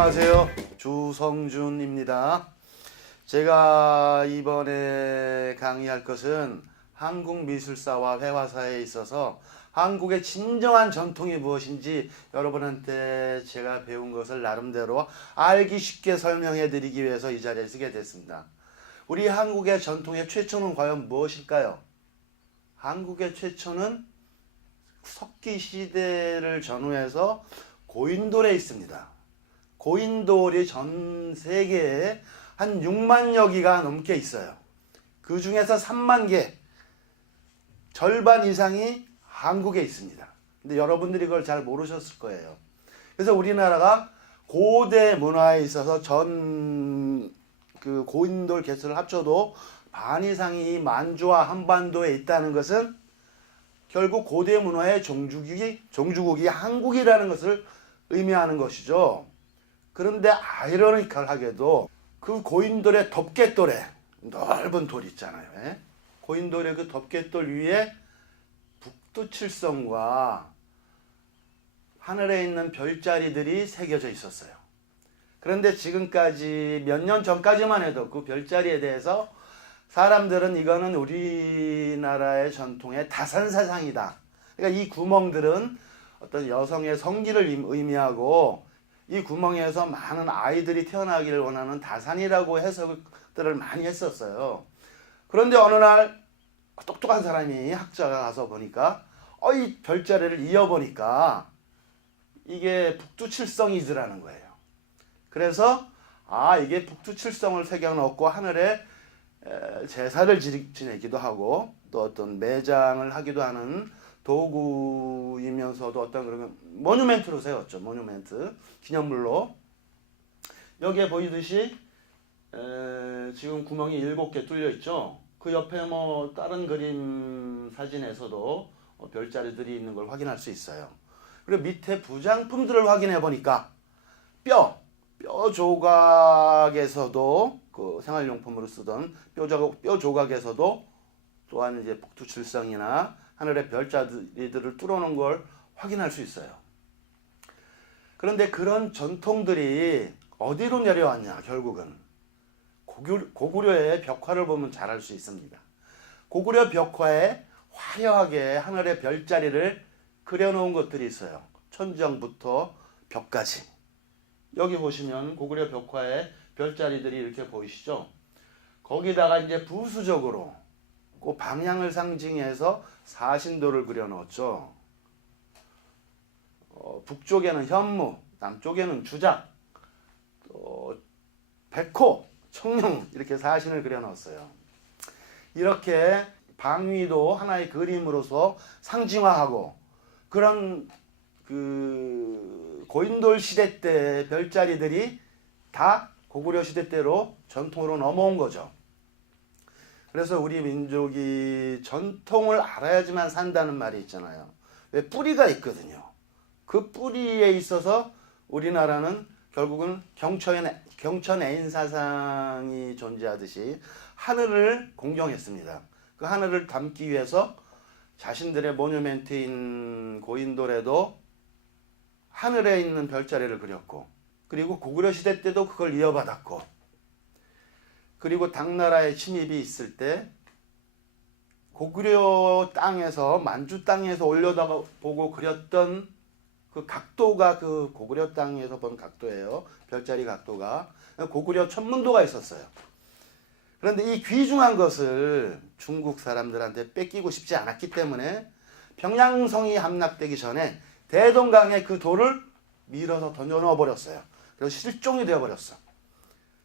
안녕하세요. 주성준입니다. 제가 이번에 강의할 것은 한국미술사와 회화사에 있어서 한국의 진정한 전통이 무엇인지 여러분한테 제가 배운 것을 나름대로 알기 쉽게 설명해 드리기 위해서 이 자리에 서게 됐습니다. 우리 한국의 전통의 최초는 과연 무엇일까요? 한국의 최초는 석기 시대를 전후해서 고인돌에 있습니다. 고인돌이 전 세계에 한 6만여 개가 넘게 있어요. 그 중에서 3만 개, 절반 이상이 한국에 있습니다. 근데 여러분들이 그걸 잘 모르셨을 거예요. 그래서 우리나라가 고대 문화에 있어서 전 그 고인돌 개수를 합쳐도 반 이상이 만주와 한반도에 있다는 것은 결국 고대 문화의 종주국이 한국이라는 것을 의미하는 것이죠. 그런데 아이러니컬하게도 그 고인돌의 덮개돌에 넓은 돌 있잖아요. 고인돌의 그 덮개돌 위에 북두칠성과 하늘에 있는 별자리들이 새겨져 있었어요. 그런데 지금까지 몇 년 전까지만 해도 그 별자리에 대해서 사람들은 이거는 우리나라의 전통의 다산사상이다. 그러니까 이 구멍들은 어떤 여성의 성기를 의미하고 이 구멍에서 많은 아이들이 태어나기를 원하는 다산이라고 해석들을 많이 했었어요. 그런데 어느 날 똑똑한 사람이 학자가 가서 보니까 이 별자리를 이어보니까 이게 북두칠성이더라는 거예요. 그래서 이게 북두칠성을 새겨넣고 하늘에 제사를 지내기도 하고 또 어떤 매장을 하기도 하는 도구이면서도 어떤 그런 모뉴멘트로 세웠죠. 모뉴멘트, 기념물로. 여기에 보이듯이 지금 구멍이 7개 뚫려 있죠. 그 옆에 뭐 다른 그림 사진에서도 별자리들이 있는 걸 확인할 수 있어요. 그리고 밑에 부장품들을 확인해 보니까 뼈 조각에서도 그 생활용품으로 쓰던 뼈 조각에서도 또한 이제 북두칠성이나 하늘의 별자리들을 뚫어놓은 걸 확인할 수 있어요. 그런데 그런 전통들이 어디로 내려왔냐? 결국은 고구려의 벽화를 보면 잘 알 수 있습니다. 고구려 벽화에 화려하게 하늘의 별자리를 그려놓은 것들이 있어요. 천정부터 벽까지. 여기 보시면 고구려 벽화에 별자리들이 이렇게 보이시죠? 거기다가 이제 부수적으로 그 방향을 상징해서 사신도를 그려놓았죠. 북쪽에는 현무, 남쪽에는 주작, 또 백호, 청룡 이렇게 사신을 그려놓았어요. 이렇게 방위도 하나의 그림으로서 상징화하고 그런 그 고인돌 시대 때 별자리들이 다 고구려 시대 때로 전통으로 넘어온 거죠. 그래서 우리 민족이 전통을 알아야지만 산다는 말이 있잖아요. 왜 뿌리가 있거든요. 그 뿌리에 있어서 우리나라는 결국은 경천 애인사상이 존재하듯이 하늘을 공경했습니다. 그 하늘을 담기 위해서 자신들의 모뉴멘트인 고인돌에도 하늘에 있는 별자리를 그렸고, 그리고 고구려 시대 때도 그걸 이어받았고, 그리고 당나라의 침입이 있을 때 고구려 땅에서 만주 땅에서 올려다가 보고 그렸던 그 각도가 그 고구려 땅에서 본 각도예요. 별자리 각도가 고구려 천문도가 있었어요. 그런데 이 귀중한 것을 중국 사람들한테 뺏기고 싶지 않았기 때문에 평양성이 함락되기 전에 대동강에 그 돌을 밀어서 던져 넣어 버렸어요. 그래서 실종이 되어 버렸어.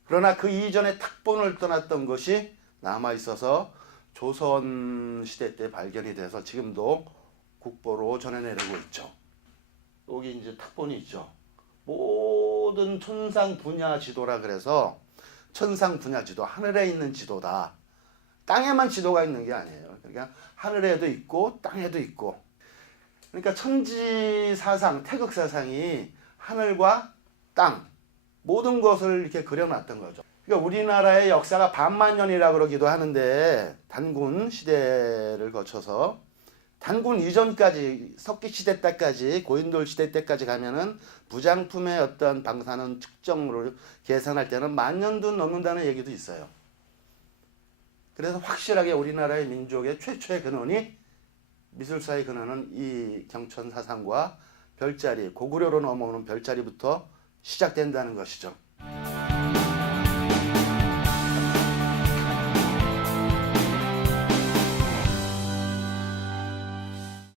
그러나 그 이전에 탁본을 떠났던 것이 남아 있어서 조선 시대 때 발견이 돼서 지금도 국보로 전해내려고 있죠. 여기 이제 탁본이 있죠. 모든 천상 분야 지도라 그래서 천상 분야 지도, 하늘에 있는 지도다. 땅에만 지도가 있는 게 아니에요. 그러니까 하늘에도 있고 땅에도 있고. 그러니까 천지사상, 태극사상이 하늘과 땅 모든 것을 이렇게 그려놨던 거죠. 그러니까 우리나라의 역사가 반만 년이라 그러기도 하는데 단군 시대를 거쳐서 단군 이전까지 석기 시대 때까지 고인돌 시대 때까지 가면은 부장품의 어떤 방사능 측정으로 계산할 때는 10,000년도 넘는다는 얘기도 있어요. 그래서 확실하게 우리나라의 민족의 최초의 근원이 미술사의 근원은 이 경천 사상과 별자리, 고구려로 넘어오는 별자리부터 시작된다는 것이죠.